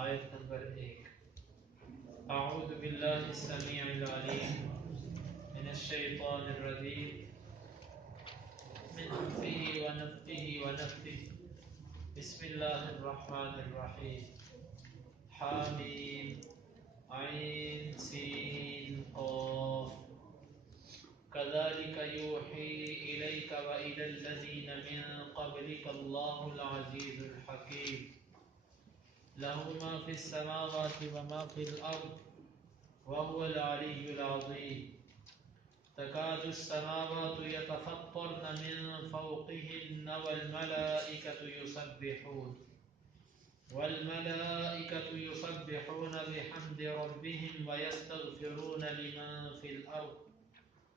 آیت نمبر 1۔ اعوذ باللہ السمیع العلیم من الشیطان الرجیم من حمزه ونفثه ونفثه بسم اللہ الرحمن الرحیم حامیم عین سین قاف كذلك يوحي إليك وإلى الذين من قبلك الله العزيز الحكيم له ما في السماوات وما في الأرض وهو العلي العظيم تكاد السماوات يتفطرن من فوقهن والملائكة يسبحون بحمد ربهم ويستغفرون لمن في الأرض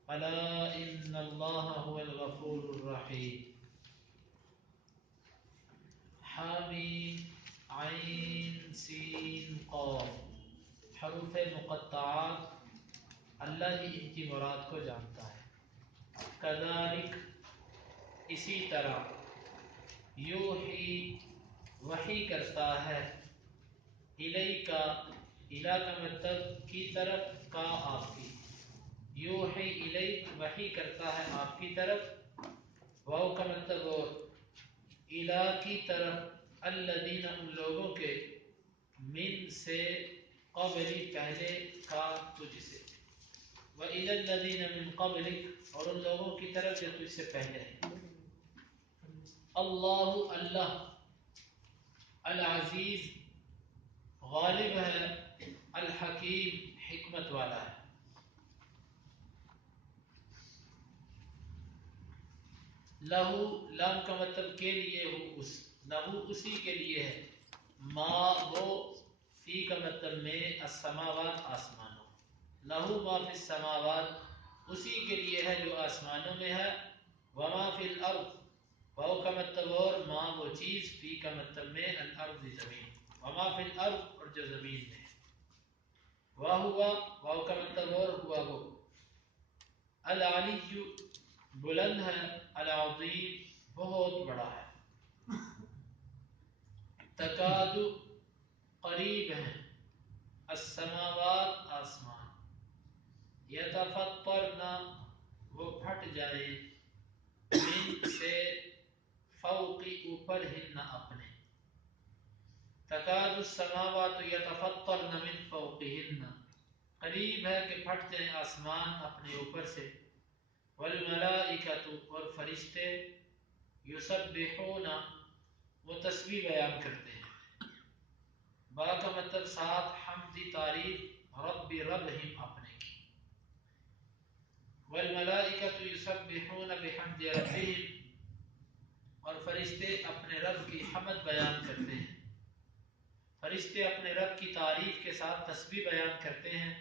ألا إن الله هو الغفور الرحيم۔ حامیم عین سین قاف، حروف مقطعات اللہ ہی ان کی مراد کو جانتا ہے۔ کذالک اسی طرح، یوحی وحی کرتا ہے، الیک الی کا مطلب کی طرف، کا آپ کی، یوحی الیک وحی کرتا ہے آپ کی طرف، واو کا مطلب اور، الی کی طرف، الذین ان لوگوں کے، من سے، قبلی پہلے، کا تجھ سے، وَإِلَى الَّذِينَ مِن قَبْلِكَ اور ان لوگوں کی طرف جو تجھ سے پہلے ہیں۔ اللہ اللہ، العزیز غالب ہے، الحکیم حکمت والا ہے۔ لہو لام کا مطلب کے لیے ہو، اس لہو اسی کے لیے ہے، ما وہ، فی کا مطلب میں، السماوات آسمانوں، لہو ما فی السماوات اسی کے لیے ہے جو آسمانوں میں ہے، وما فی الارض واو کا مطلب اور، ما وہ چیز، فی کا مطلب میں، الارض زمین، وما فی الارض اور جو زمین میں ہے، وہوا واو کا مطلب اور، ہوا وہ، العلی بلند ہے، العظیم بہت بڑا ہے، تکاد قریب ہیں، السماوات آسمان، یتفطرن وہ پھٹ جائیں، من سے، فوقی اوپر، ہن اپنے، تکاد السماوات یتفطرن من فوقہن قریب ہے کہ پھٹ جائیں آسمان اپنے اوپر سے، والملائکۃ اور فرشتے، یسبحون وہ تسبیح بیان کرتے ہیں، با کا مطلب ساتھ، حمدی تعریف، رب ربہم اپنے کی، والملائکۃ یسبحون بحمد ربہم اور فرشتے اپنے رب کی حمد بیان کرتے ہیں، فرشتے اپنے رب کی تعریف کے ساتھ تسبیح بیان کرتے ہیں،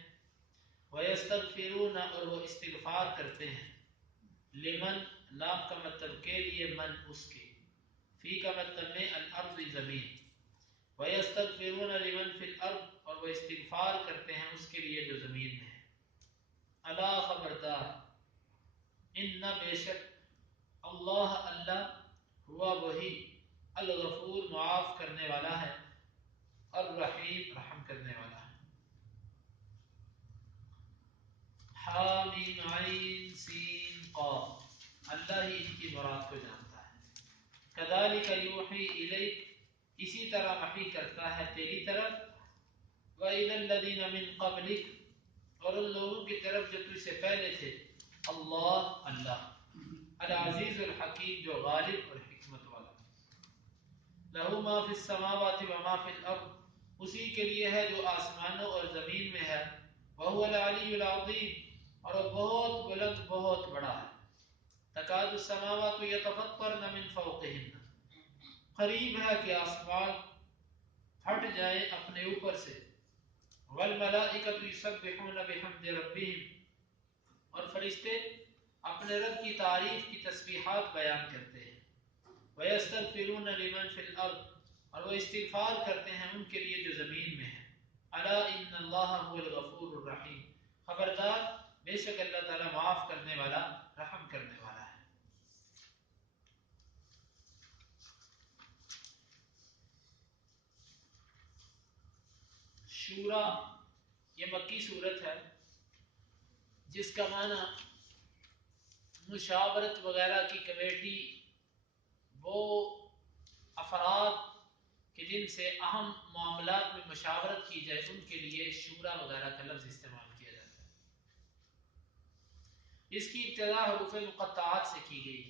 وَيَسْتَغْفِرُونَ اور وہ استغفار کرتے ہیں، لمن لام کا مطلب کے لیے، من اس کے، فی کا مطلب میں، الارض زمین، وَيَسْتَغْفِرُونَ لمن فی الارض اور وہ استغفار کرتے ہیں اس کے لیے جو زمین میں ہے، الا خبردار، ان بے شک، اللہ اللہ، ہوا وہی، الغفور معاف کرنے والا ہے، الرحیم رحم کرنے والا ہے۔ حامیم عین سین قاف، اللہ ہی ان کی مراد کو جانتا ہے۔ کذالک یوحی الیک اسی طرح وحی کرتا ہے تیری طرف، وَإِلَى الَّذِينَ مِن قَبْلِكَ اور ان لوگوں کی طرف جو تجھ سے پہلے تھے، اللہ اللہ، العزیز الحکیم جو غالب اور حکمت والا، لہو ما فی السماوات وما فی الارض اسی کے لیے ہے جو آسمانوں اور زمین میں ہے، وہو العلی العظیم اور وہ بہت بلند بہت بڑا ہے، تکاد السماوات یتفطرن من فوقہن قریب ہے کہ آسمان پھٹ جائیں اپنے اوپر سے، والملائکۃ یسبحون بحمد ربہم اور فرشتے اپنے رب کی تعریف کی تسبیحات بیان کرتے ہیں، وَيَسْتَغْفِرُونَ لِمَنْ فِي الْأَرْضِ اور وہ استغفار کرتے ہیں ان کے لیے جو زمین میں ہے، الا ان اللہ هو الغفور الرحیم خبردار بے شک اللہ تعالیٰ معاف کرنے والا رحم کرنے والا ہے۔ شورا یہ مکی صورت ہے جس کا معنی مشاورت وغیرہ کی کمیٹی، وہ افراد کہ جن سے اہم معاملات میں مشاورت کی جائے ان کے لیے شورا وغیرہ کا لفظ استعمال کیا جاتا ہے۔ اس کی ابتدا حروف مقطعات سے کی گئی۔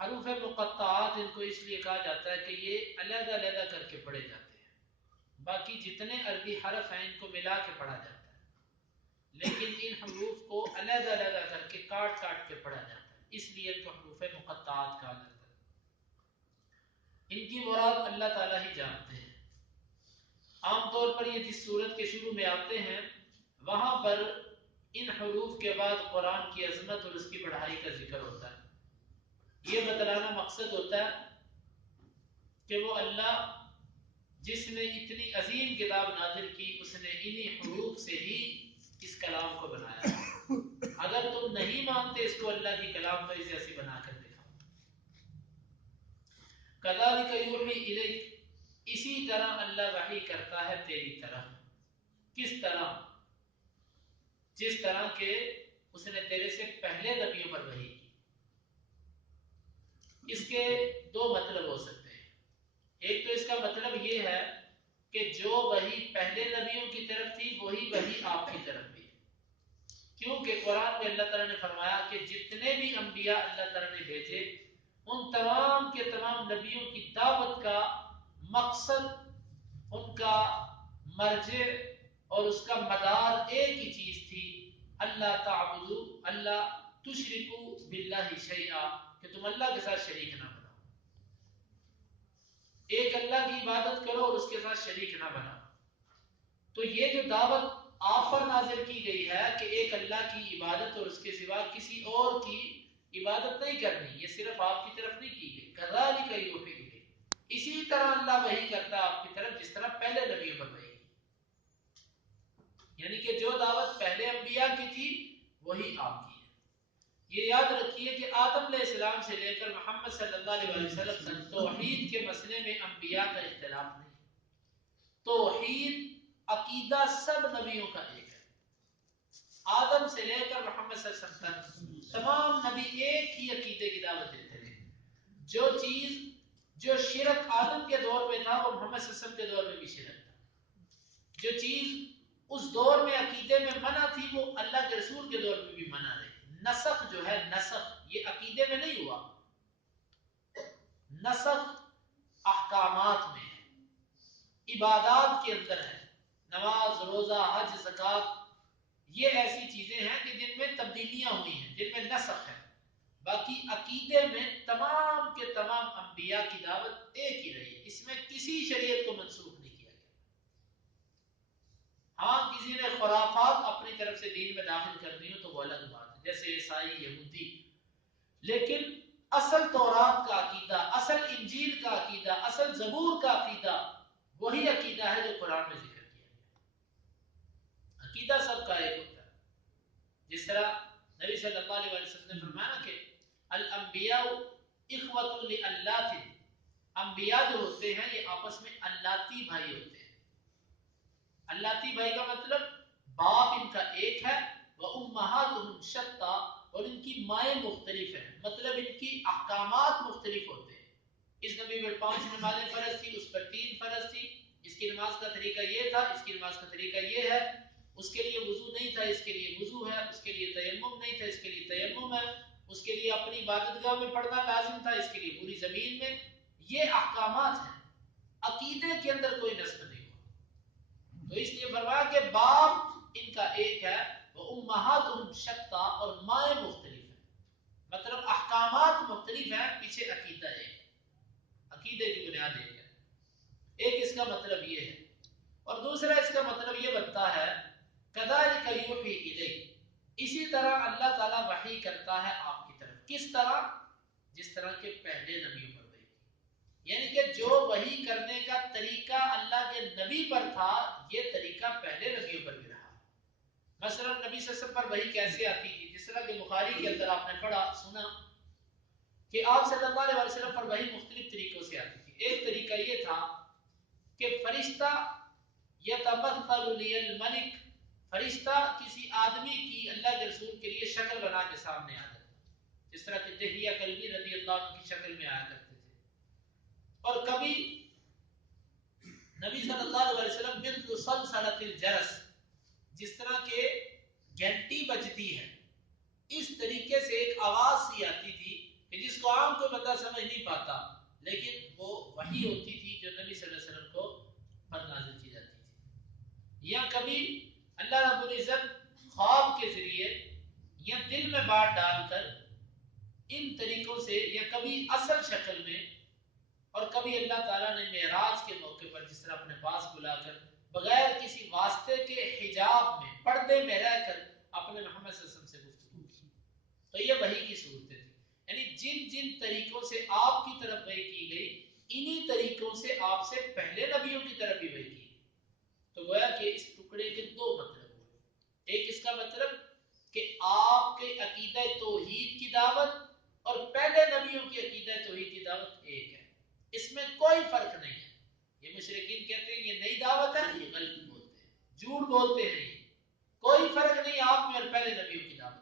حروف مقطعات ان کو اس لیے کہا جاتا ہے کہ یہ علیحدہ علیحدہ کر کے پڑھے جاتے ہیں، باقی جتنے عربی حرف ہیں ان کو ملا کے پڑھا جاتا ہے، لیکن ان حروف کو علیحدہ علیحدہ کر کے کاٹ کاٹ کے پڑھا جاتا ہے، اس لیے ان کو حروف مقطعات کہا جاتا ہے۔ ان کی مراد اللہ تعالیٰ ہی جانتے ہیں۔ عام طور پر یہ جس صورت کے شروع میں آتے ہیں وہاں پر ان حروف کے بعد قرآن کی عظمت اور اس کی بڑائی کا ذکر ہوتا ہے۔ یہ بتلانا مقصد ہوتا ہے کہ وہ اللہ جس نے اتنی عظیم کتاب نازل کی اس نے انہی حروف سے ہی اس کلام کو بنایا۔ اگر تم نہیں مانتے اس کو اللہ کی کلام تو اسے ایسی بنا کر دکھاؤ۔ کذالک یوحی الیک، اسی طرح اللہ وحی کرتا ہے تیری طرف۔ کس طرح؟ جس طرح کہ اس نے تیرے سے پہلے نبیوں پر وحی کی۔ اس کے دو مطلب ہو سکتے ہیں۔ ایک تو اس کا مطلب یہ ہے کہ جو وحی پہلے نبیوں کی طرف تھی وہی وحی آپ کی طرف بھی ہے، کیونکہ قرآن میں اللہ تعالیٰ نے فرمایا کہ جتنے بھی انبیاء اللہ تعالیٰ نے بھیجے ان تمام کے تمام نبیوں کی دعوت کا مقصد، ان کا مرجع اور اس کا مدار ایک ہی چیز تھی، اللہ تعبدو، اللہ تشرکو باللہ شیئا، کہ تم اللہ کے ساتھ شریک نہ بناؤ، ایک اللہ کی عبادت کرو اور اس کے ساتھ شریک نہ بناؤ۔ تو یہ جو دعوت آپ پر نازل کی گئی ہے کہ ایک اللہ کی عبادت اور اس کے سوا کسی اور کی عبادت نہیں کرنی، یہ صرف آپ کی طرف نہیں کی گئی۔ کذالک یوحی الیک، اسی طرح اللہ وحی کرتا ہے آپ کی طرف جس طرح پہلے نبیوں پر وحی کی، یعنی کہ جو دعوت پہلے انبیاء کی تھی وہی آپ کی ہے۔ یہ یاد رکھیے کہ آدم علیہ السلام سے لے کر محمد صلی اللہ علیہ وسلم تک توحید کے مسئلے میں انبیاء کا اختلاف نہیں۔ توحید عقیدہ سب نبیوں کا ایک ہے، آدم سے لے کر محمد صلی اللہ علیہ وسلم تک تمام نبی ایک ہی عقیدے کی دعوت دیتے تھے۔ جو شرک آدم کے دور میں تھا وہ محمد صلی اللہ علیہ وسلم کے دور میں بھی شرک تھا، جو چیز اس دور میں عقیدے میں منع تھی وہ اللہ کے رسول کے دور میں بھی منع رہی۔ نسخ جو ہے، نسخ یہ عقیدے میں نہیں ہوا، نسخ احکامات میں ہے، عبادات کے اندر ہے۔ نماز، روزہ، حج، زکوٰۃ یہ ایسی چیزیں ہیں کہ جن میں تبدیلیاں ہوئی ہیں، جن میں نسخ ہے۔ باقی عقیدے میں تمام کے تمام انبیاء کی دعوت ایک ہی رہی ہے، اس میں کسی شریعت کو منسوخ نہیں کیا گیا۔ ہاں کسی نے خرافات اپنی طرف سے دین میں داخل کر دی ہو تو وہ الگ بات ہے، جیسے عیسائی، یہودی، لیکن اصل تورات کا عقیدہ، اصل انجیل کا عقیدہ، اصل زبور کا عقیدہ وہی عقیدہ ہے جو قرآن میں ذکر کیا گیا۔ عقیدہ سب کا ایک ہوتا ہے، جس طرح نبی صلی اللہ علیہ وسلم نے فرمایا کہ الانبیاء اخوۃ للات، انبیاء جو ہوتے ہیں یہ آپس میں اللاتی بھائی ہوتے ہیں۔ اللاتی بھائی کا مطلب باپ ان کا ایک ہے، وامہاتہم شتیٰ، اور ان کی مائیں مختلف ہیں، مطلب ان کی احکامات مختلف ہوتے ہیں۔ اس نبی میں 5 نمازیں فرض تھی، اس پر 3 فرض تھی، اس کی نماز کا طریقہ یہ تھا، اس کی نماز کا طریقہ یہ ہے، اس کے لیے وضو نہیں تھا، اس کے لیے وضو ہے، اس کے لیے تیمم نہیں تھا، اس کے لیے تیمم ہے، اس کے لیے اپنی عبادت گاہ میں پڑھنا لازم تھا، اس کے لیے پوری زمین میں۔ یہ احکامات ہیں، عقیدے کے اندر کوئی نسخ نہیں ہوا۔ تو اس لیے فرمایا کہ باپ ان کا ایک ہے، وامہاتہم شتیٰ، اور مائیں مختلف ہیں، مطلب احکامات مختلف ہیں، پیچھے عقیدہ ایک ہے، عقیدے کی بنیاد ایک ہے۔ ایک اس کا مطلب یہ ہے، اور دوسرا اس کا مطلب یہ بنتا ہے کذالک یوحی الیک، اسی طرح اللہ تعالیٰ وحی کرتا ہے آپ کی طرف۔ کس طرح؟ جس طرح کے پہلے نبیوں پر وحی کی، یعنی کہ جو وحی کرنے کا طریقہ اللہ کے نبی پر تھا یہ طریقہ پہلے نبیوں پر بھی رہا۔ مثلا نبی صلی اللہ علیہ وسلم پر وحی کیسے آتی تھی؟ جس طرح کہ بخاری کے اندر آپ نے پڑھا سنا کہ آپ صلی اللہ علیہ وسلم پر وحی مختلف طریقوں سے آتی تھی۔ ایک طریقہ یہ تھا کہ فرشتہ یتمثل لی الملک، فرشتہ کسی آدمی کی اللہ کے رسول کے لیے شکل بنا کے سامنے آ جاتا، جس طرح کہ دہیہ کلبی رضی اللہ عنہ کی شکل میں آیا کرتے تھے. اور کبھی نبی صلی اللہ علیہ وسلم مثل صلصلۃ الجرس، جس طرح کہ گھنٹی بجتی ہے اس طریقے سے ایک آواز سی آتی تھی کہ جس کو عام کوئی بندہ سمجھ نہیں پاتا، لیکن وہ وحی ہوتی تھی جو نبی صلی اللہ علیہ وسلم کو پر نازل کی جاتی تھی. یا کبھی اللہ رب العزت خواب کے ذریعے یا دل میں بات ڈال کر ان طریقوں سے، یا کبھی اصل شکل میں، اور کبھی اللہ تعالیٰ نے معراج کے موقع پر جس طرح اپنے پاس بلا کر بغیر کسی واسطے کے حجاب میں پردے میں رہ کر اپنے محمد صلی اللہ علیہ وسلم سے گفتگو کی. تو یہ وحی کی صورتیں تھیں. یعنی جن جن طریقوں سے آپ کی طرف وحی کی گئی، انہی طریقوں سے آپ سے پہلے نبیوں کی طرف بھی وحی کی گئی. تو گویا کہ اس ٹکڑے کے دو مطلب ہوئے. ایک اس کا مطلب کہ آپ کے عقیدہ توحید کی دعوت اور پہلے نبیوں کی عقیدہ توحید کی دعوت ایک ہے، اس میں کوئی فرق نہیں ہے. یہ مشرکین کہتے ہیں یہ نئی دعوت ہے، یہ غلط بولتے ہیں، جھوٹ بولتے ہیں. یہ کوئی فرق نہیں آپ میں اور پہلے نبیوں کی دعوت،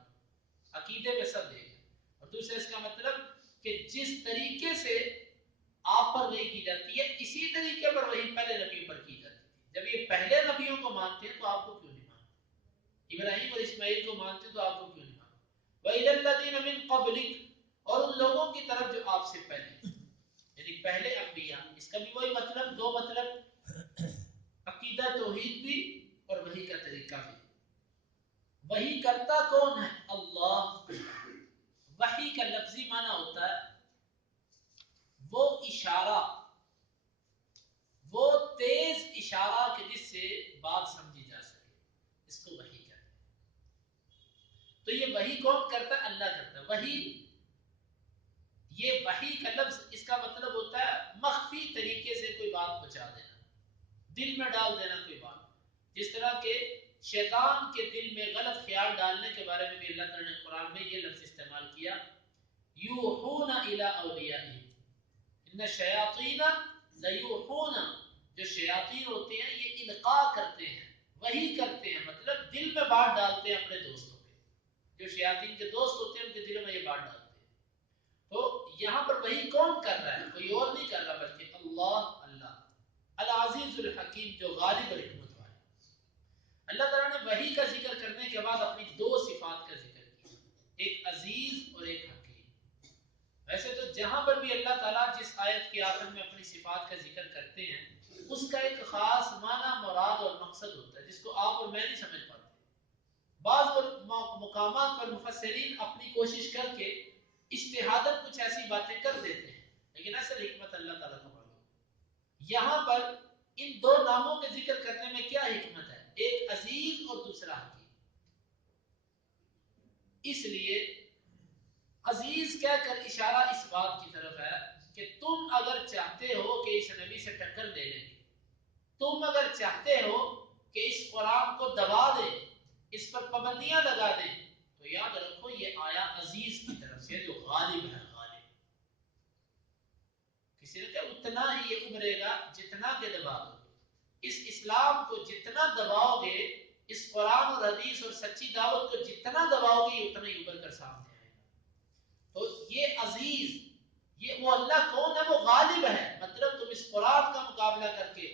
عقیدے میں سب ایک ہے. اور دوسرا اس کا مطلب کہ جس طریقے سے آپ پر وحی کی جاتی ہے اسی طریقے پر وحی پہلے نبیوں پر کی جاتی تھی. جب یہ پہلے نبیوں کو مانتے ہیں تو آپ کو کیوں نہیں مانتے؟ ابراہیم اور اسماعیل کو مانتے تو آپ کو کیوں نہیں مانتے؟ وَإِلَى الَّذِينَ مِن قَبْلِكَ، اور ان لوگوں کی طرف جو آپ سے پہلے، یعنی پہلے انبیاء. اس کا بھی وہی مطلب، دو مطلب، عقیدہ توحید بھی اور وحی کا طریقہ بھی. وحی کرتا کون ہے؟ اللہ. وحی کا لفظی معنی ہوتا ہے وہ اشارہ، وہ تیز اشارہ کہ جس سے بات سمجھی جا سکے، اس کو وحی کہتے ہیں. تو یہ وحی کون کرتا ہے؟ اللہ کرتا ہے. وحی، یہ وحی کا لفظ اس کا مطلب ہوتا ہے مخفی طریقے سے کوئی بات پہنچا دینا، دل میں ڈال دینا کوئی بات. جس طرح کہ شیطان کے دل میں غلط خیال ڈالنے کے بارے میں بھی اللہ تعالیٰ نے قرآن میں یہ لفظ استعمال کیا، یوحون الی اولیائہم ان الشیاطین لیوحون. جو شیاطین ہوتے ہیں یہ القاء کرتے ہیں، وحی کرتے ہیں، مطلب دل میں بات ڈالتے ہیں اپنے دوستوں کے. جو شیاطین کے دوست ہوتے ہیں ان کے دلوں میں یہ بات ڈالتے ہیں. تو یہاں پر وحی کون کر رہا ہے؟ کوئی اور نہیں کر رہا بلکہ اللہ العزیز الحکیم، جو غالب اور حکمت والا. اللہ تعالیٰ نے وحی کا ذکر کرنے کے بعد اپنی دو صفات کا ذکر کیا، ایک عزیز اور ایک حکیم. ویسے تو جہاں پر بھی اللہ تعالیٰ جس آیت کے آخر میں اپنی صفات کا ذکر کرتے ہیں اس کا ایک خاص معنی، مراد اور مقصد ہوتا ہے جس کو آپ اور میں نہیں سمجھ پاتے. بعض مقامات پر مفسرین اپنی کوشش کر کے اجتہاداً کچھ ایسی باتیں کر دیتے ہیں، لیکن اصل حکمت اللہ تعالیٰ کو معلوم. یہاں پر ان دو ناموں کے ذکر کرنے میں کیا حکمت ہے؟ ایک عزیز اور دوسرا حکیم. اس لیے عزیز کہہ کر اشارہ اس بات کی طرف ہے کہ تم اگر چاہتے ہو کہ اس نبی سے ٹکر لے لیں، تم اگر چاہتے ہو کہ اس قرآن کو دبا دیں، اس پر پابندیاں لگا دیں، تو یاد رکھو یہ آیا عزیز کی طرف سے جو غالب ہے. غالب کسی نے کہا اتنا ہی یہ ابھرے گا جتنا کہ دبا دو. اس اسلام کو جتنا دباؤ گے، اس قرآن اور حدیث اور سچی دعوت کو جتنا دباؤ گے، یہ اتنا ہی ابھر کر سامنے آئے گا. تو یہ عزیز، یہ وہ اللہ کون ہے؟ وہ غالب ہے. مطلب تم اس قرآن کا مقابلہ کر کے،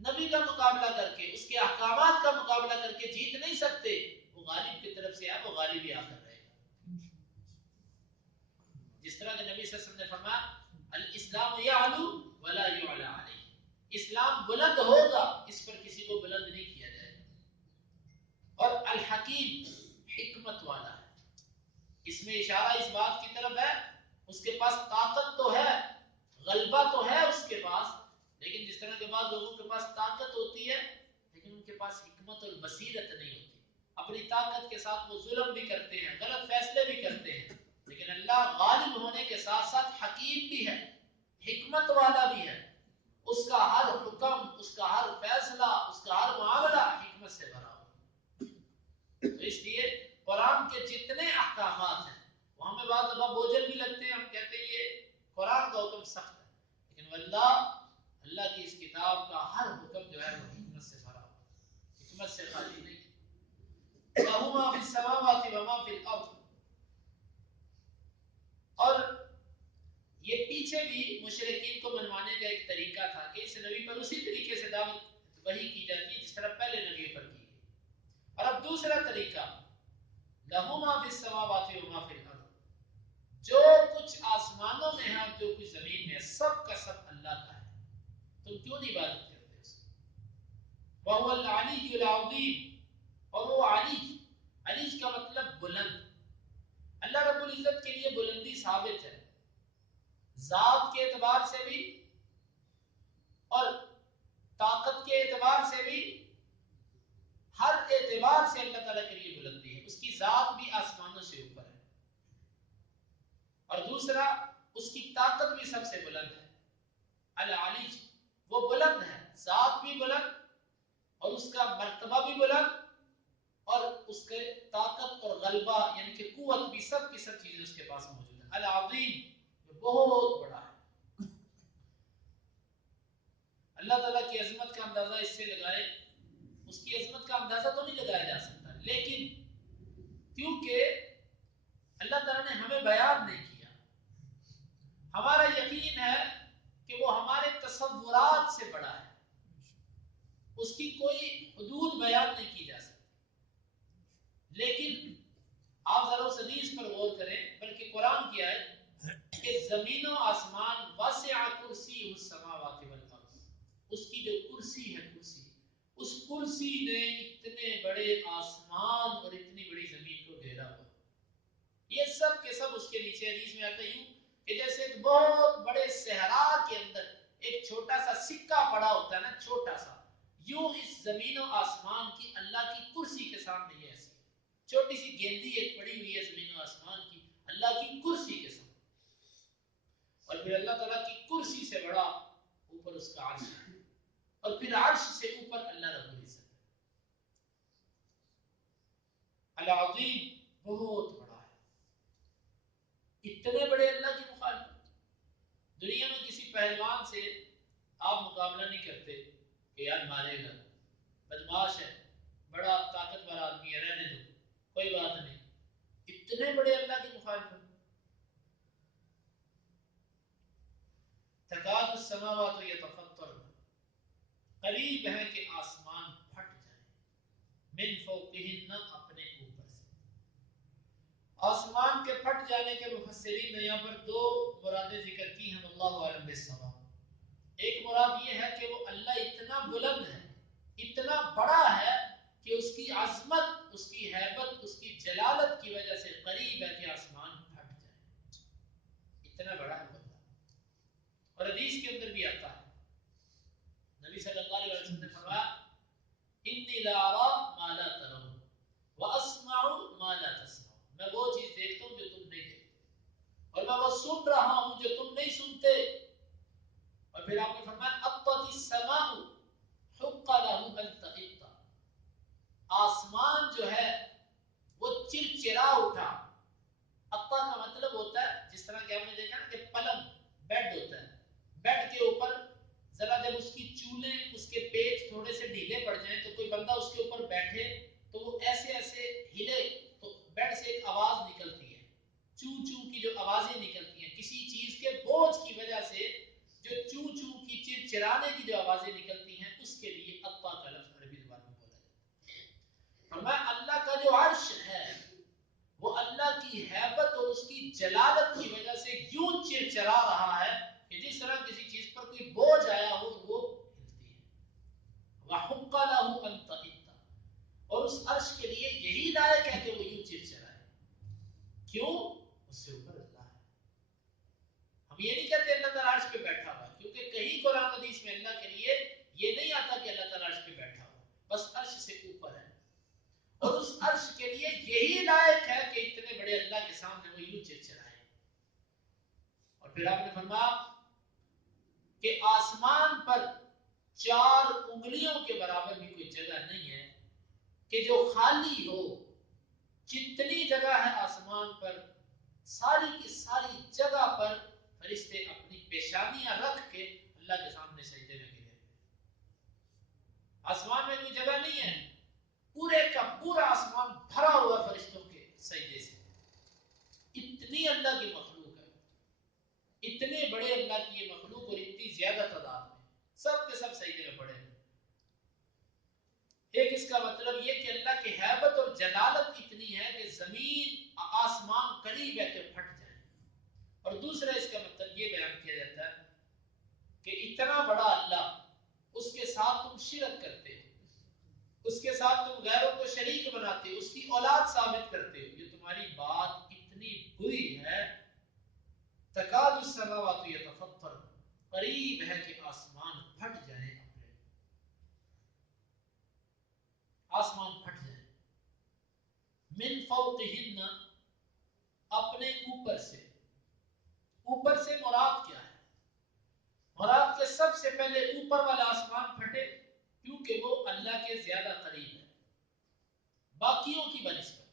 نبی کا مقابلہ کر کے، اس کے احکامات کا مقابلہ کر کے جیت نہیں سکتے. وہ غالب کی طرف سے ہے، وہ غالب ہی آ کر رہے گا. جس طرح کہ نبی صلی اللہ علیہ وسلم نے فرمایا الاسلام یعلو ولا یعلی علیہ، اسلام بلند ہوگا، اس پر کسی کو بلند نہیں کیا جائے گا. اور الحکیم، حکمت والا ہے. اس میں اشارہ اس بات کی طرف ہے اس کے پاس طاقت تو ہے، غلبہ تو ہے اس کے پاس، لیکن جس طرح کے بعض لوگوں کے پاس طاقت ہوتی ہے لیکن ان کے پاس حکمت اور بصیرت نہیں ہوتی. اپنی طاقت کے ساتھ وہ ظلم بھی کرتے ہیں، غلط فیصلے بھی کرتے ہیں. لیکن اللہ غالب ہونے کے ساتھ ساتھ حکیم بھی ہے، حکمت والا بھی ہے. اس کا ہر حکم، اس کا ہر فیصلہ، اس کا ہر معاملہ حکمت سے بھرا ہوا. تو اس لیے قرآن کے جتنے احکامات ہیں وہ ہمیں بعض دفعہ بوجھل بھی لگتے ہیں. ہم کہتے ہیں یہ قرآن کا حکم سخت ہے، لیکن واللہ اللہ کی اس کتاب کا ہر حکم جو ہے وہ حکمت سے بھرا ہوا. حکمت سے خالی نہیں. لَهُ مَا فِي السَّمَاوَاتِ وَمَا فِي الْأَرْضِ. اور یہ پیچھے بھی مشرکین کو منوانے کا ایک طریقہ تھا کہ اس نبی پر اسی طریقے سے دعوت وہی کی جاتی ہے جس طرح پہلے نبیوں پر کی گئی. اور اب دوسرا طریقہ لَهُ مَا فِي السَّمَاوَاتِ وَمَا فِي الْأَرْضِ. جو کچھ آسمانوں میں ہے اور جو کچھ زمین میں ہے سب کا سب اللہ کا ہے. تم کیوں نہیں عبادت کرتے اس کی؟ وَهُوَ الْعَلِيُّ الْعَظِيمُ. اور وہ علی، علی کا مطلب بلند. اللہ رب العزت کے لیے بلندی ثابت ہے ذات کے اعتبار سے بھی اور طاقت کے اعتبار سے بھی. ہر اعتبار سے اللہ تعالیٰ کے لیے بلندی ہے. اس کی ذات بھی آسمانوں سے اوپر ہے اور دوسرا اس کی طاقت بھی سب سے بلند ہے. العلی وہ بلند ہے، ذات بھی بلند اور اس کا مرتبہ بھی بلند اور اس کے طاقت اور غلبہ یعنی کہ قوت بھی سب کی سب چیزیں اس کے پاس موجود ہیں. العظیم جو بہت بڑا ہے. اللہ تعالیٰ کی عظمت کا اندازہ اس سے لگائے، اس کی عظمت کا اندازہ تو نہیں لگایا جا سکتا، لیکن کیونکہ اللہ تعالیٰ نے ہمیں بیان نہیں کیا، ہمارا یقین ہے کہ وہ ہمارے تصورات سے بڑا ہے، اس کی کوئی حدود بیان نہیں کی جا سکتی. لیکن آپ ذرا اس حدیث پر غور کریں، بلکہ قرآن کی آیت کہ زمین و آسمان واسع کرسی السماوات والارض، اس کی جو کرسی ہے، کرسی اس کرسی نے اتنے بڑے آسمان اور اتنی بڑی زمین کو گھیرا ہوا. یہ سب کے سب اس کے نیچے. حدیث میں آتا یوں کہ جیسے ایک بہت بڑے صحرا کے اندر ایک چھوٹا سا سکہ پڑا ہوتا ہے نا، چھوٹا سا، یوں اس زمین و آسمان کی اللہ کی کرسی کے سامنے یہ ایسی چھوٹی سی گیندی ایک پڑی ہوئی ہے زمین و آسمان کی اللہ کی کرسی کے سامنے. اور پھر اللہ تعالیٰ کی کرسی سے بڑا اوپر اس کا عرش ہے اور پھر عرش سے اوپر اللہ رب العزت ہے. العظیم بہت بڑا ہے. اتنے بڑے اللہ کی مخالفت. دنیا میں کسی پہلوان سے آپ مقابلہ نہیں کرتے کہ یار مارے گا، بدماش ہے، بڑا طاقتور آدمی ہے، رہنے دو، کوئی بات نہیں. اتنے بڑے اللہ کی مخالفت. تکاد السماوات یتفطرن، قریب ہے کہ آسمان پھٹ جائیں، من فوقہن، اپنے اوپر سے. آسمان کے پھٹ جانے کے مفسرین نے یہاں پر دو مرادیں ذکر کی ہیں، واللہ اعلم بالصواب. ایک مراد یہ ہے کہ وہ اللہ اتنا بلند ہے، اتنا بڑا ہے کہ اس کی عظمت، اس کی ہیبت، اس کی جلالت کی وجہ سے قریب ہے کہ آسمان پھٹ جائے. اتنا بڑا ہے وہ. اور حدیث کے اندر بھی آتا ہے، نبی صلی اللہ علیہ وسلم نے فرمایا انی لا ارى ما لا ترون واسمع ما لا تسمعون. میں وہ چیز دیکھتا ہوں جو تم نہیں دیکھتے اور میں وہ سن رہا ہوں جو تم نہیں سنتے. اور پھر آپ نے فرمایا اطت السماء حق له ان تغط، آسمان جو ہے وہ چرچرا اٹھا. اطا کا مطلب ہوتا ہے جس طرح کہ آپ نے دیکھا نا کہ پلنگ بیڈ ہوتا ہے، بیڈ کے اوپر ذرا جب اس کی چولیں، اس کے پیچ تھوڑے سے ڈھیلے پڑ جائیں تو کوئی بندہ اس کے اوپر بیٹھے تو وہ ایسے ایسے ہلے تو بیڈ سے ایک آواز نکلتی ہے، چو چو کی جو آوازیں نکلتی ہیں کسی چیز کے بوجھ کی وجہ سے، جو چو چو کی چرچرانے کی جو آوازیں نکلتی ہیں، اس کے لیے اطا کا لفظ عربی زبان میں بولا جاتا ہے. فرمایا اللہ کا جو عرش ہے وہ اللہ کی ہیبت اور اس کی جلالت کی وجہ سے یوں چرچرا رہا ہے کہ جس طرح کسی چیز پر کوئی بوجھ آیا ہو وہ ہلتی ہے. وَحُقَّ لَهُ أَن تَغِطَّ، اور اس عرش کے لیے یہی لائق ہے کہ وہ یوں چرچرائے. کیوں؟ اس سے اوپر اللہ ہے. ہم یہ نہیں کہتے اللہ تعالیٰ عرش پہ بیٹھا ہوا، کیونکہ کہیں قرآن حدیث میں اللہ کے لیے یہ نہیں آتا کہ اللہ تعالیٰ عرش پہ بیٹھا ہوا، بس عرش سے اوپر ہے. اور اس عرش کے لیے یہی لائق ہے کہ اتنے بڑے اللہ کے سامنے وہ یوں چرچرائے. اور پھر آپ نے فرمایا کہ آسمان پر 4 انگلیوں کے برابر بھی کوئی جگہ نہیں ہے کہ جو خالی ہو. جتنی جگہ ہے آسمان پر ساری کی ساری جگہ پر فرشتے اپنی پیشانیاں رکھ کے اللہ کے سامنے سجدے میں گرے. آسمان میں کوئی جگہ نہیں ہے پورا آسمان بھرا ہوا فرشتوں کے سجدے سے. اتنی اللہ کی مخلوق ہے, اتنے بڑے اللہ کی یہ مخلوق اور اتنی زیادہ تعداد میں سب کے سب سجدے میں پڑے ہوئے. ایک اس کا مطلب یہ کہ اللہ کی ہیبت اور جلالت اتنی ہے کہ زمین آسمان قریب ہے کہ پھٹ جائیں. اور دوسرا اس کا مطلب یہ بیان کیا جاتا ہے کہ اتنا بڑا اللہ, اس کے ساتھ تم شرک کرتے ہو, اس کے ساتھ تم غیروں کو شریک بناتے ہو, اس کی اولاد ثابت کرتے ہو, یہ تمہاری بات اتنی بری ہے. تکاد السماوات یتفطر, قریب ہے کہ آسمان پھٹ جائیں, آسمان پھٹ جائے. من فوقہن, اپنے اوپر سے. اوپر سے مراد کیا ہے؟ مراد کے سب سے پہلے اوپر والا آسمان پھٹے کیونکہ وہ اللہ کے زیادہ قریب ہے باقیوں کی بنسبت,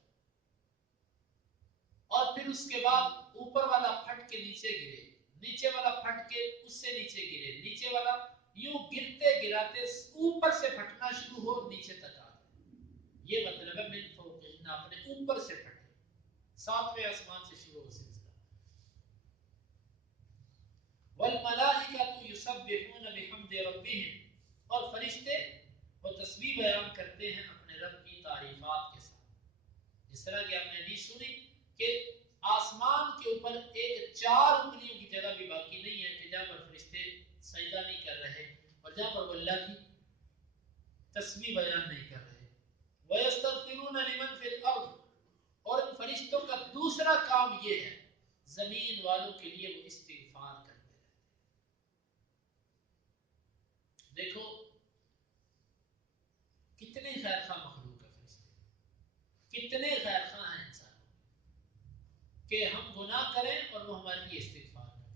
اور پھر اس کے بعد اوپر والا پھٹ کے نیچے گرے, نیچے والا پھٹ کے اس سے نیچے گرے, نیچے والا یوں گرتے گراتے اوپر سے پھٹنا شروع ہو نیچے تک آ. یہ مطلب ہے من فوقہن, اپنے اوپر سے پھٹے, ساتویں آسمان سے شروع ہو سلسلہ. والملائکۃ یسبحون بحمد ربہم, اور فرشتے وہ تسبیح بیان کرتے ہیں اپنے رب کی تعریفات کے ساتھ. جس طرح کہ آپ نے حدیث سنی کہ آسمان کے اوپر ایک 4 انگلیوں کی جگہ بھی باقی نہیں ہے کہ جہاں پر فرشتے سجدہ نہیں کر رہے اور جہاں پر وہ اللہ کی تسبیح بیان نہیں کر رہے. وَيَسْتَغْفِرُونَ لِمَنْ فِي الْأَرْضِ, اور ان فرشتوں کا دوسرا کام یہ ہے زمین والوں کے لیے وہ استغفار کرتے رہتے. دیکھو کتنے خیر خواہ مخلوق ہے فرشتے, کتنے خیر خواہ ہیں انسان کہ ہم گناہ کریں اور وہ ہمارے لیے استغفار کریں.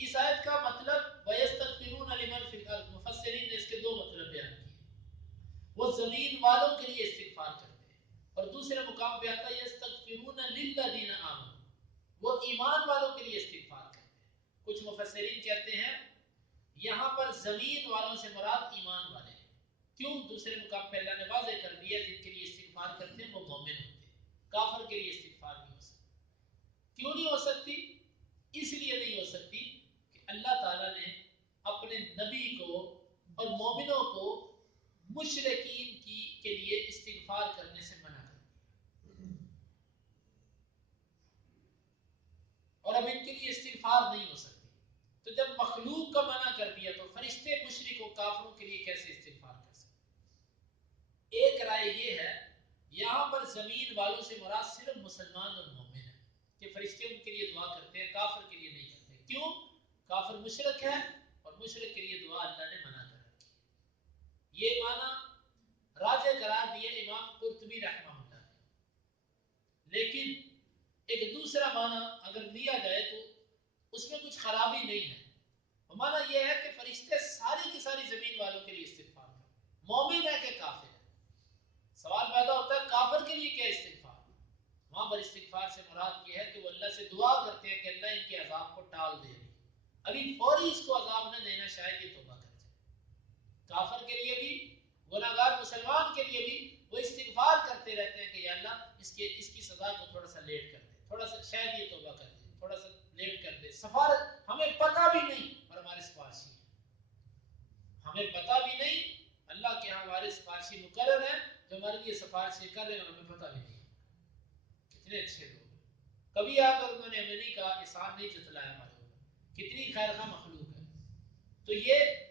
اس آیت کا مطلب وَيَسْتَغْفِرُونَ لِمَنْ فِي الْأَرْضِ, مفسرین نے اس کے 2 مطلب بیان کیے. وہ زمین والوں کے لیے استغفار کرتے ہیں, اور دوسرے مقام پہ آتا ہے یستغفرون للذین آمنوا, وہ ایمان والوں کے لیے استغفار کرتے ہیں. کچھ مفسرین کہتے ہیں یہاں پر زمین والوں سے مراد ایمان والے ہیں. کیوں؟ دوسرے مقام پہ اللہ نے واضح کر دیا جن کے لیے استغفار کرتے ہیں وہ مومن ہوتے ہیں, کافر کے لیے استغفار نہیں ہو سکتی. کیوں نہیں ہو سکتی؟ اس لیے نہیں ہو سکتی کہ اللہ تعالیٰ نے اپنے نبی کو اور مومنوں کو مشرکین کے لیے استغفار کرنے سے منع کر دیا, اور اب ان کے لیے استغفار نہیں ہو سکتی. تو جب مخلوق کا منع کر دیا تو فرشتے مشرکوں کافروں کے لیے کیسے استغفار کر سکتے؟ ایک رائے یہ ہے یہاں پر زمین والوں سے مراد صرف مسلمان اور مومن ہے کہ فرشتے ان کے لیے دعا کرتے ہیں, کافر کے لیے نہیں کرتے. کیوں؟ کافر مشرک ہے اور مشرک کے لیے دعا اللہ نے منع کر رکھی ہے. یہ معنی راجح قرار دیا امام قرطبی رحمہ اللہ نے. لیکن ایک دوسرا معنی اگر لیا جائے تو اس میں کچھ خرابی نہیں ہے. معنی یہ ہے کہ فرشتے ساری کی ساری زمین والوں کے لیے استغفار کرتے ہیں, مومن ہے کہ کافر ہے. سوال پیدا ہوتا ہے کافر کے لیے کیا استغفار؟ وہاں پر استغفار سے مراد یہ ہے کہ وہ اللہ سے دعا کرتے ہیں کہ اللہ ان کے عذاب کو ٹال دے, ابھی فوری اس کو عذاب نہ دینا, شاید یہ توبہ کر جائے. کافر کے لیے بھی, گناہگار مسلمان کے لیے بھی وہ استغفار کرتے رہتے ہیں کہ یا اللہ اس کی سزا کو تھوڑا سا لیٹ کر دے, تھوڑا سا شاید یہ توبہ کر دے, تھوڑا سا لیٹ کر دے. سفارت ہمیں پتہ بھی نہیں اور ہمارے سفارشی ہیں, ہمیں پتہ بھی نہیں, اللہ کے ہاں ہمارے سفارشی مقرر ہیں جو ہمارے لیے سفارشی کر رہے ہیں اور ہمیں پتہ بھی نہیں. کتنے اچھے لوگ ہیں, کبھی آ کر انہوں نے ہمیں نہیں کہا, احسان نہیں جتلایا ہمارے اوپر. کتنی خیر خواہ مخلوق ہے. تو یہ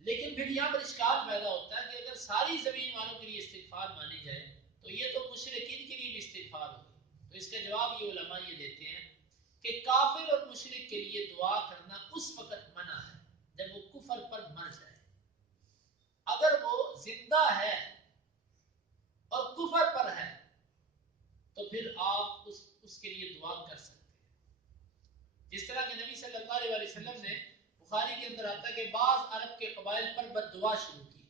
لیکن پھر یہاں پر اشکال پیدا ہوتا ہے کہ اگر ساری زمین والوں کے لیے استغفار مانی جائے تو یہ تو مشرکین کے لیے بھی استغفار ہوگی. تو اس کا جواب یہ علماء یہ دیتے ہیں کہ کافر اور مشرک کے لیے دعا کرنا اس وقت منع ہے جب وہ کفر پر مر جائے. اگر وہ زندہ ہے اور کفر پر ہے تو پھر آپ اس کے لیے دعا کر سکتے ہیں. جس طرح کہ نبی صلی اللہ علیہ وسلم نے بخاری کے اندر آتا ہے کہ بعض عرب کے قبائل پر بد دعا شروع کی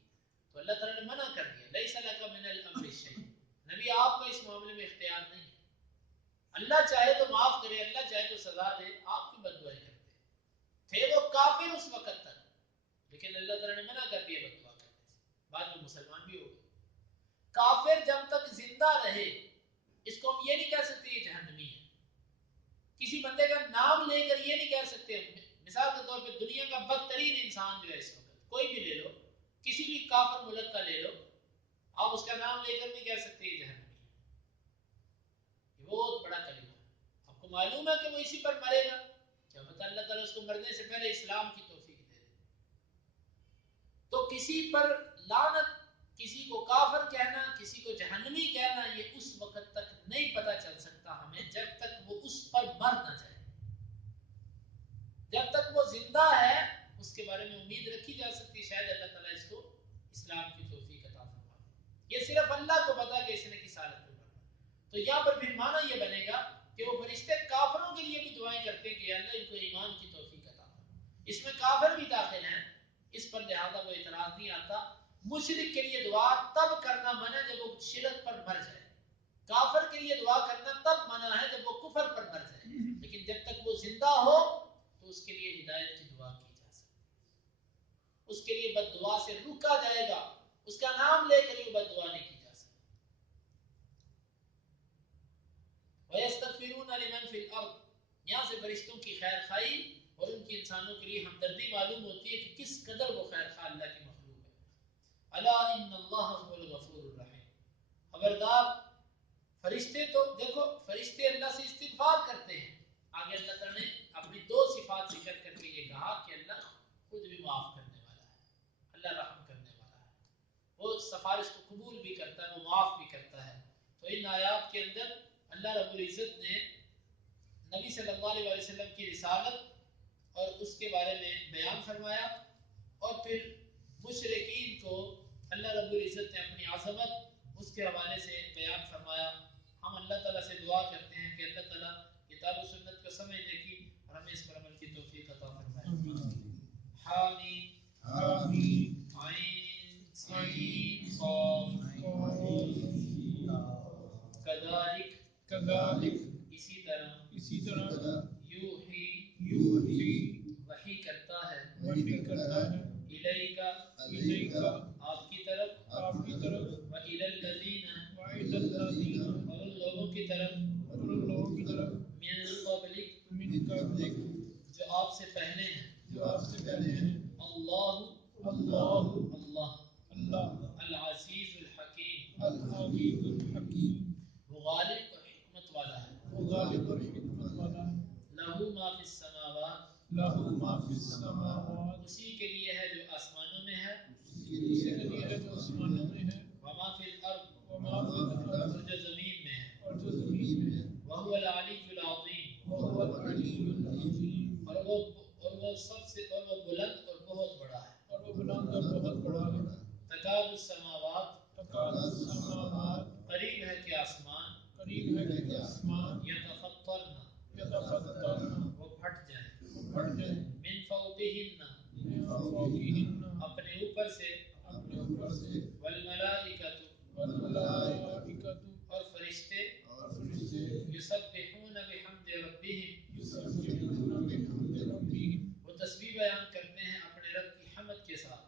تو اللہ تعالیٰ نے منع کر دیا, لیس لک من الامر شیء, نبی آپ کا اس معاملے میں اختیار نہیں ہے. اللہ چاہے تو معاف کرے, اللہ چاہے تو سزا دے, آپ کی بد دعائیں کرتے تھے وہ کافر اس وقت تک, لیکن اللہ تعالیٰ نے منع کر دیا بد دعا کرنے سے. بعد میں مسلمان بھی ہو گئے. کافر جب تک زندہ رہے اس کو ہم یہ نہیں کہہ سکتے یہ جہنمی ہے. کسی بندے کا نام لے کر یہ نہیں کہہ سکتے. مثال کے طور پہ دنیا کا بدترین انسان جو ہے اس وقت کوئی بھی لے لو, کسی بھی کافر ملک کا لے لو, آپ اس کا نام لے کر نہیں کہہ سکتے یہ جہنمی ہے. یہ بہت بڑا کلمہ ہے. آپ کو معلوم ہے کہ وہ اسی پر مرے گا, کیا پتہ اللہ تعالیٰ اس کو مرنے سے پہلے اسلام کی توفیق دے دے. تو کسی پر لعنت, کسی کو کافر کہنا, کسی کو جہنمی کہنا, یہ اس وقت تک نہیں پتہ چل سکتا ہمیں جب تک وہ اس پر مر نہ جائے. جب تک وہ زندہ ہے اس کے بارے میں امید رکھی جا سکتی, شاید اللہ تعالیٰ اس کو اسلام کی توفیق عطا فرمائے. یہ صرف اللہ کو پتا کہ اس نے کس حالت میں مرنا. تو یہاں پر پھر معنی یہ بنے گا کہ وہ فرشتے کافروں کے لیے بھی دعائیں کرتے ہیں کہ اللہ ان کو ایمان کی توفیق عطا فرمائے. اس میں کافر بھی داخل ہیں, اس پر لہذا وہ اعتراض نہیں آتا. مشرک کے لیے دعا تب کرنا منع جب وہ شرک پر مر جائے. کافر کے لیے دعا کرنا تب منع ہے جب وہ کفر پر مر جائے. لیکن جب تک وہ زندہ ہو تو اس کے لیے ہدایت کی دعا کی جا سکتی. اس کے لیے بد دعا سے روکا جائے گا, اس کا نام لے کر یہ بد دعا نہیں کی جا سکتی. وَيَسْتَغْفِرُونَ لِمَنْ فِي الْأَرْضِ, یہاں سے فرشتوں کی خیر خواہی اور ان کی انسانوں کے لیے ہمدردی معلوم ہوتی ہے کہ کس قدر وہ خیر خواہ اللہ کی مخلوق ہے. الا ان اللہ هو الغفور الرحیم. خبردار, فرشتے تو دیکھو فرشتے اللہ سے استغفار کرتے ہیں. آگے اللہ تعالیٰ نے اپنی دو صفات ذکر کر کے یہ کہا کہ اللہ خود بھی معاف کرنے والا ہے, اللہ رحم کرنے والا ہے, وہ سفارش کو قبول بھی کرتا ہے, وہ معاف بھی کرتا ہے. تو ان آیات کے اندر اللہ رب العزت نے نبی صلی اللہ علیہ وسلم کی رسالت اور اس کے بارے میں بیان فرمایا, اور پھر مشرکین کو اللہ رب العزت نے اپنی عظمت اس کے حوالے سے بیان فرمایا. ہم اللہ تعالیٰ سے دعا کرتے ہیں کہ اللہ تعالیٰ کتاب و سنت کو سمجھنے کی اور ہمیں اس پر عمل کی توفیق عطا فرمائے. حامیم عین سین قاف کذالک اسی طرح یوحی وحی کرتا ہے الیکا آپ کی طرف وإلی الذین اور ان لوگوں کی طرف من قبلک جو آپ سے پہلے ہیں. اللہ العزیز الحکیم وہ غالب اور حکمت والا ہے. لہو ما فی السماوات اسی کے لیے ہے جو آسمانوں میں ہے, وما فی الارض اور جو زمین میں ہے, وہو العلی العظیم اور وہ سب سے اور وہ بلند اور بہت بڑا ہے. تکاد السماوات قریب ہے کہ آسمان یتفطرن وہ پھٹ جائیں, من فوقہن اپنے اوپر سے, والملائکۃ اور فرشتے, یسبحون بحمد ربہم وہ تسبیح بیان کرتے ہیں اپنے رب کی حمد کے ساتھ.